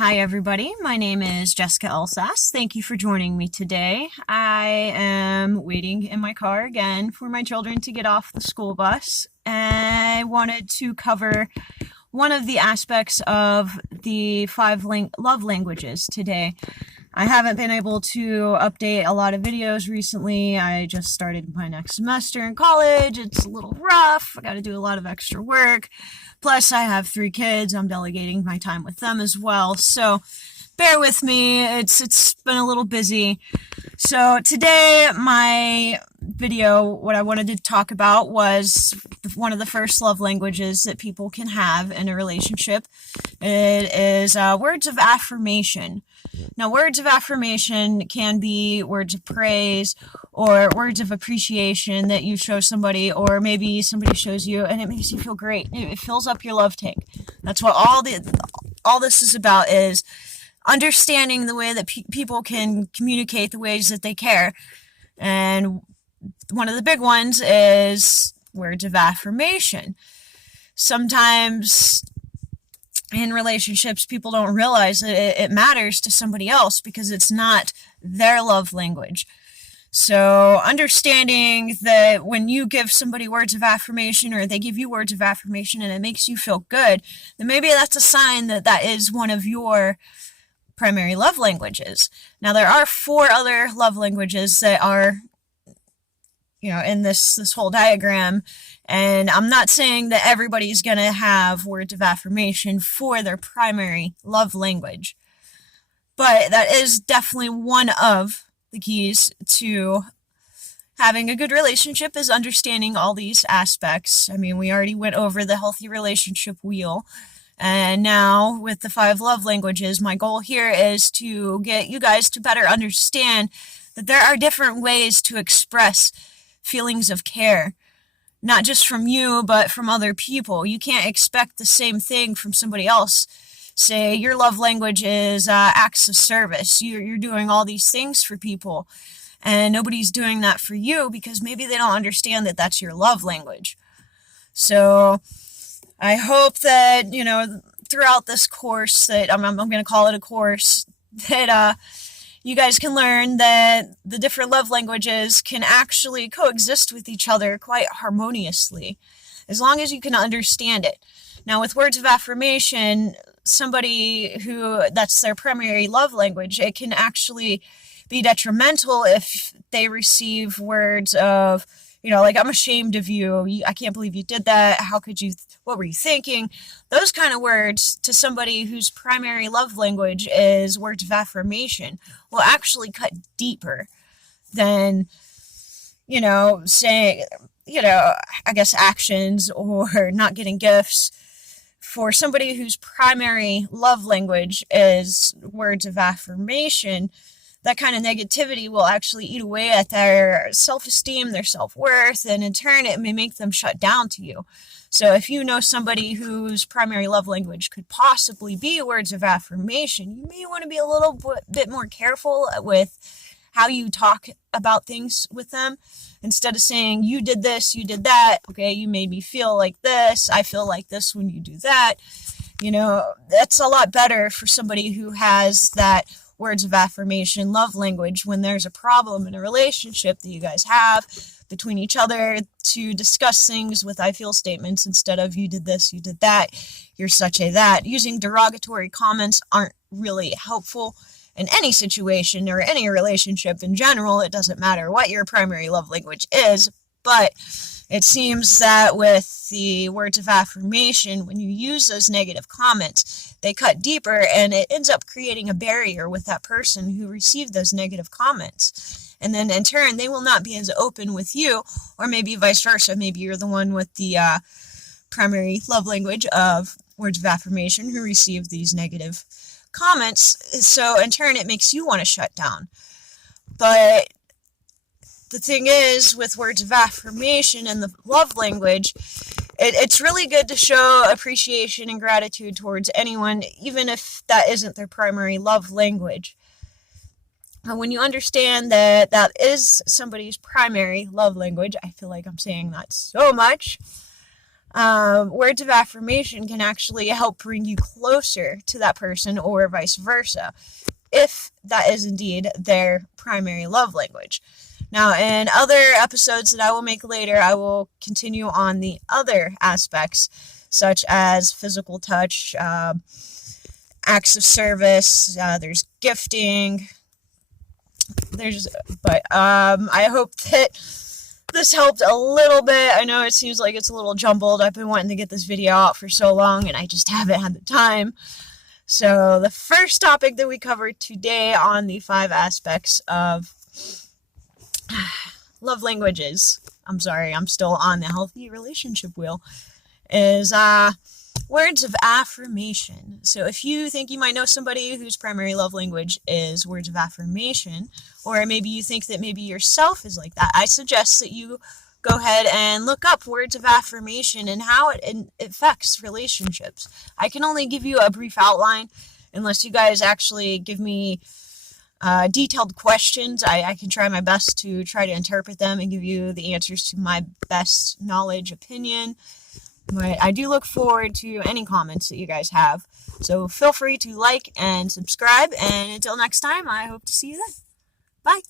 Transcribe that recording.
Hi, everybody. My name is Jessica Elsass. Thank you for joining me today. I am waiting in my car again for my children to get off the school bus. And I wanted to cover one of the aspects of the five love languages today. I haven't been able to update a lot of videos recently. I just started my next semester in college. It's a little rough. I got to do a lot of extra work. Plus, I have 3 kids. I'm delegating my time with them as well. So bear with me. It's been a little busy. So today, my video, what I wanted to talk about was one of the first love languages that people can have in a relationship. It is words of affirmation. Now, words of affirmation can be words of praise or words of appreciation that you show somebody, or maybe somebody shows you and it makes you feel great. It fills up your love tank. That's what all this is about, is understanding the way that people can communicate the ways that they care. And one of the big ones is words of affirmation. Sometimes in relationships, people don't realize that it matters to somebody else because it's not their love language. So understanding that when you give somebody words of affirmation, or they give you words of affirmation, and it makes you feel good, then maybe that's a sign that that is one of your primary love languages. Now, there are 4 other love languages that are, in this whole diagram. And I'm not saying that everybody's going to have words of affirmation for their primary love language. But that is definitely one of the keys to having a good relationship, is understanding all these aspects. I mean, we already went over the healthy relationship wheel. And now with the 5 love languages, my goal here is to get you guys to better understand that there are different ways to express feelings of care, not just from you, but from other people. You can't expect the same thing from somebody else. Say your love language is acts of service. You're doing all these things for people, and nobody's doing that for you because maybe they don't understand that that's your love language. So I hope that, throughout this course, that I'm going to call it a course, that you guys can learn that the different love languages can actually coexist with each other quite harmoniously, as long as you can understand it. Now, with words of affirmation, somebody who that's their primary love language, it can actually be detrimental if they receive words of, like, I'm ashamed of you. I can't believe you did that. How could you? What were you thinking? Those kind of words to somebody whose primary love language is words of affirmation will actually cut deeper than, saying, I guess actions or not getting gifts. For somebody whose primary love language is words of affirmation, that kind of negativity will actually eat away at their self-esteem, their self-worth, and in turn, it may make them shut down to you. So if you know somebody whose primary love language could possibly be words of affirmation, you may want to be a little bit more careful with how you talk about things with them. Instead of saying, you did this, you did that, okay, you made me feel like this, I feel like this when you do that. That's a lot better for somebody who has that words of affirmation love language when there's a problem in a relationship that you guys have between each other, to discuss things with I feel statements instead of you did this, you did that, you're such a that. Using derogatory comments aren't really helpful in any situation or any relationship in general. It doesn't matter what your primary love language is, but it seems that with the words of affirmation, when you use those negative comments, they cut deeper, and it ends up creating a barrier with that person who received those negative comments. And then in turn, they will not be as open with you, or maybe vice versa. Maybe you're the one with the primary love language of words of affirmation who received these negative comments. So in turn, it makes you want to shut down. But the thing is, with words of affirmation and the love language, it's really good to show appreciation and gratitude towards anyone, even if that isn't their primary love language. And when you understand that that is somebody's primary love language, I feel like I'm saying that so much, Words of affirmation can actually help bring you closer to that person or vice versa, if that is indeed their primary love language. Now, in other episodes that I will make later, I will continue on the other aspects, such as physical touch, acts of service, there's gifting, I hope that this helped a little bit. I know it seems like it's a little jumbled. I've been wanting to get this video out for so long, and I just haven't had the time. So the first topic that we covered today on the 5 aspects of love languages, I'm sorry, I'm still on the healthy relationship wheel, is words of affirmation. So if you think you might know somebody whose primary love language is words of affirmation, or maybe you think that maybe yourself is like that, I suggest that you go ahead and look up words of affirmation and how it affects relationships. I can only give you a brief outline unless you guys actually give me detailed questions. I can try my best to try to interpret them and give you the answers to my best knowledge, opinion. But I do look forward to any comments that you guys have. So feel free to like and subscribe. And until next time, I hope to see you then. Bye.